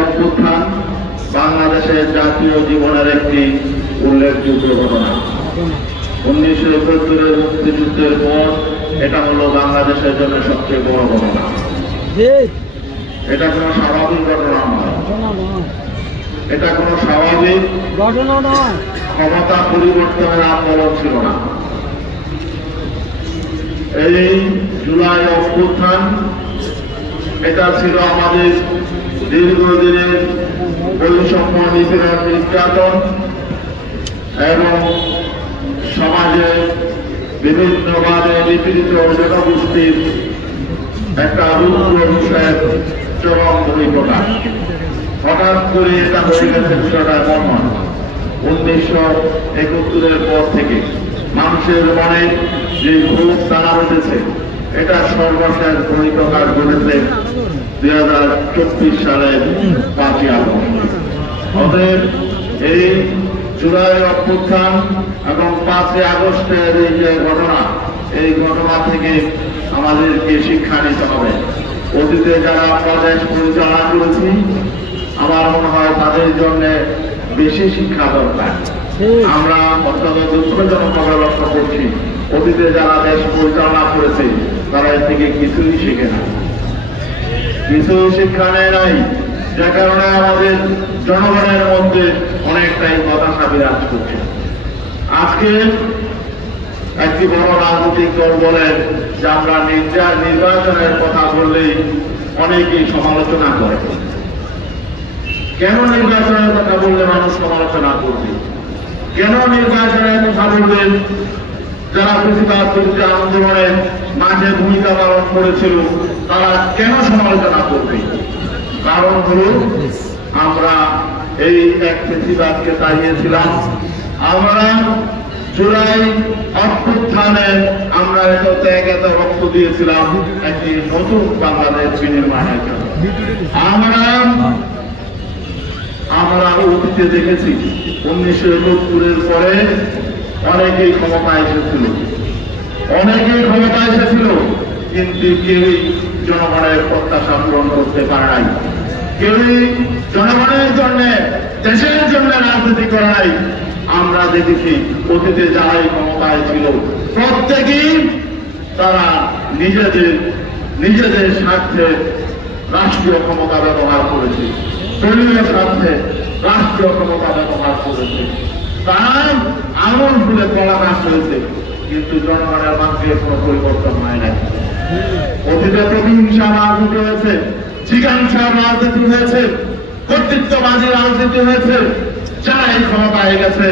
অভ্যুত্থান বাংলাদেশের জাতীয় জীবনের একটি উল্লেখযোগ্য ঘটনা। 1971-এর মুক্তিযুদ্ধের পর এটা হলো বাংলাদেশের জন্য সবচেয়ে বড় ঘটনা। এটা কোনো স্বাভাবিক ঘটনা নয়, এটা কোনো স্বাভাবিক ঘটনা নয়। ক্ষমতা পরিবর্তনের আন্দোলন ছিল না। এই জুলাই অভ্যুত্থান এটা ছিল আমাদের দীর্ঘদিনের বৈষম্য, নিপীড়ন, নির্যাতন এবং সমাজে বিভিন্নভাবে নিপীড়িত জনগোষ্ঠীর একটা রুদ্র বিষয়ের চরম বহিঃপ্রকাশ। হঠাৎ করে এটা হয়ে গেছে বিষয়টা এমন নয়। 1971-এর পর থেকে মানুষের মনে যে ক্ষোভ তারা উঠেছে, এটা সর্বশেষ বহিঃপ্রকাশ ঘটেছে 2024 সালের 5ই আগস্ট। অতএব এই জুলাই অভ্যুত্থান এবং 5ই আগস্টের এই যে ঘটনা, এই ঘটনা থেকে আমাদেরকে শিক্ষা নিতে হবে। অতীতে যারা আমরা দেশ পরিচালনা করেছি, আমার মনে হয় তাদের জন্য বেশি শিক্ষা দরকার। আমরা অত্যন্ত দুঃখজনকভাবে লক্ষ্য করছি, অতীতে যারা দেশ পরিচালনা করেছে তারা এর থেকে কিছুই শিখে না, কিছুই শিক্ষা নেয় নাই, যে কারণে আমাদের জনগণের মধ্যে অনেকটাই হতাশা বিরাজ করছে। আজকে একটি বড় রাজনৈতিক দল বলেন যে আমরা নির্বাচনের কথা বললেই অনেকেই সমালোচনা করে। কেন নির্বাচনের কথা বললে মানুষ সমালোচনা করবে? কেন নির্বাচনের কথা বলবেন? যারা প্রতিবাদ বিরোধী আন্দোলনে মাঠে ভূমিকা পালন করেছিল তারা কেন সমালোচনা করবে? কারণ হল আমরা এই এক প্রতিবাদকে তাড়িয়েছিলাম। আমরা জুলাই অভ্যুত্থানে আমরা এত ত্যাগ, এত রক্ত দিয়েছিলাম একটি নতুন বাংলাদেশ বিনির্মাণের জন্য। আমরা অতীতে দেখেছি 1971-এর পরে অনেকেই ক্ষমতা এসেছিল, কিন্তু কেউই জনগণের প্রত্যাশা পূরণ করতে পারে নাই। কেউই জনগণের জন্য, দেশের জন্য রাজনীতি করে নাই। আমরা দেখেছি অতীতে যারাই ক্ষমতায় ছিল প্রত্যেকেই তারা নিজেদের স্বার্থে রাষ্ট্রীয় ক্ষমতা ব্যবহার করেছে, দলীয় স্বার্থে রাষ্ট্রীয় ক্ষমতা ব্যবহার করেছে। তারা আঙুল ফুলে পরামর্শ হয়েছে, কিন্তু জনগণের ভাগ্যের কোনো পরিবর্তন হয় নাই। অতীতে প্রতিহিংসা রাজনীতি হয়েছে, জিজ্ঞাসার রাজনীতি হয়েছে, কর্তৃত্ববাদী রাজনীতি হয়েছে। যারা এই ক্ষমতায় গেছে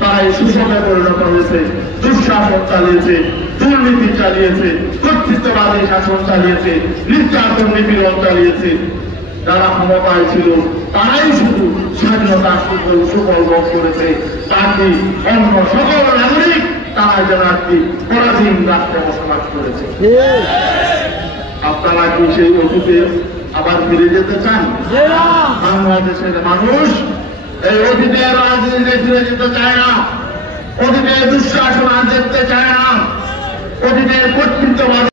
তারাই শোষণে পরিণত হয়েছে, দুঃশাসন চালিয়েছে, দুর্নীতি চালিয়েছে, কর্তৃত্ববাদী শাসন চালিয়েছে, নির্যাতন, নিপীড়ন চালিয়েছে। যারা ক্ষমতায় ছিল তারাই শুধু স্বাধীনতা সুফল ভোগ করেছে, বাকি অন্য সকল নাগরিক তারা যেন একটি পরাধীন রাষ্ট্রে বসবাস করেছে। আপনারা কি সেই অতীতে আবার ফিরে যেতে চান? বাংলাদেশের মানুষ এই অতীতের রাজনীতি ফিরে যেতে চায় না, অতীতের দুঃশাসন আর দেখতে চায় না, অতীতের কর্তৃত্ববাদ